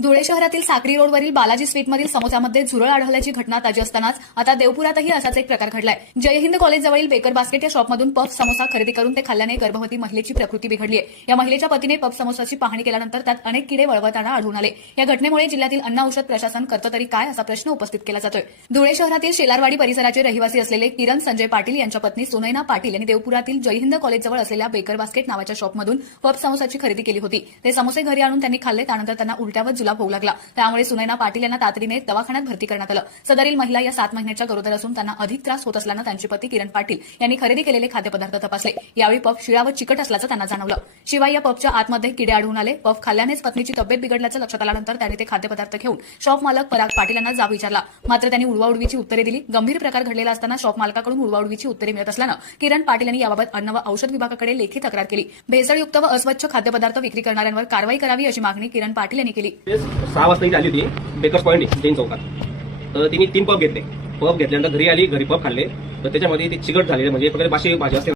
धुळे शहरातील साक्री रोडवरील बालाजी स्वीटमधील समोसामध्ये झुरळ आढळल्याची घटना ताजी असतानाच आता देवपुरातही असाच एक प्रकार घडलाय. जय हिंद कॉलेज जवळील बेकर बास्केट या शॉपमधून पफ समोसा खरेदी करून ते खाल्ल्याने गर्भवती महिलेची प्रकृती बिघडली आहे. या महिलेच्या पतीने पफ समोसाची पाहणी केल्यानंतर त्यात अनेक किडे वळवताना आढळून आले. या घटनेमुळे जिल्ह्यातील अन्न औषध प्रशासन करतं तरी काय असा प्रश्न उपस्थित केला जातोय. धुळे शहरातील शेलारवाडी परिसराचे रहिवासी असलेले किरण संजय पाटील यांच्या पत्नी सुनैना पाटील यांनी देवपुरातील जय हिंद कॉलेजजवळ असलेल्या बेकर बास्केट नावाच्या शॉपमधून पफ समोसाची खरेदी केली होती. ते समोसे घरी आणून त्यांनी खाल्ले त्यानंतर त्यांना उलट्या व होऊ लागला. त्यामुळे सुनैना पाटील यांना तातडीने दवाखान्यात भरती करण्यात आलं. सदरील महिला या सात महिन्याच्या गरोदर असून त्यांना अधिक त्रास होत असल्यानं त्यांचे पती किरण पाटील यांनी खरेदी केलेले खाद्यपदार्थ तपासले. यावेळी पफ शिळा व चिकट असल्याचं त्यांना जाणवलं. शिवाय या पफच्या आतमध्ये किडे आढळून आले. पफ खाल्ल्यानेच पत्नीची तब्येत बिघडल्याचं लक्षात आल्यानंतर त्यांनी ते खाद्यपदार्थ घेऊन शॉप मालक पराग पाटील यांना जाब विचारला. मात्र त्यांनी उडवाउडवीची उत्तरे दिली. गंभीर प्रकार घडलेला असताना शॉप मालकाकडून उडवाउडवीची उत्तरे मिळत असल्यानं किरण पाटील यांनी याबाबत अन्न व औषध विभागाकडे लेखी तक्रार केली. भेसळयुक्त व अस्वच्छ खाद्यपदार्थ विक्री करणाऱ्यांवर कारवाई करावी अशी मागणी किरण पाटील यांनी केली. सहा वाजता इथे आली होती. बेकर्स पॉईंट जैन चौकात. तर तिने तीन पप घेतले. पफ घेतल्यानंतर घरी आली घरी पप खाल्ले. तर त्याच्यामध्ये ते चिकट झालेले म्हणजे प्रकारे बाशी भाजी असते.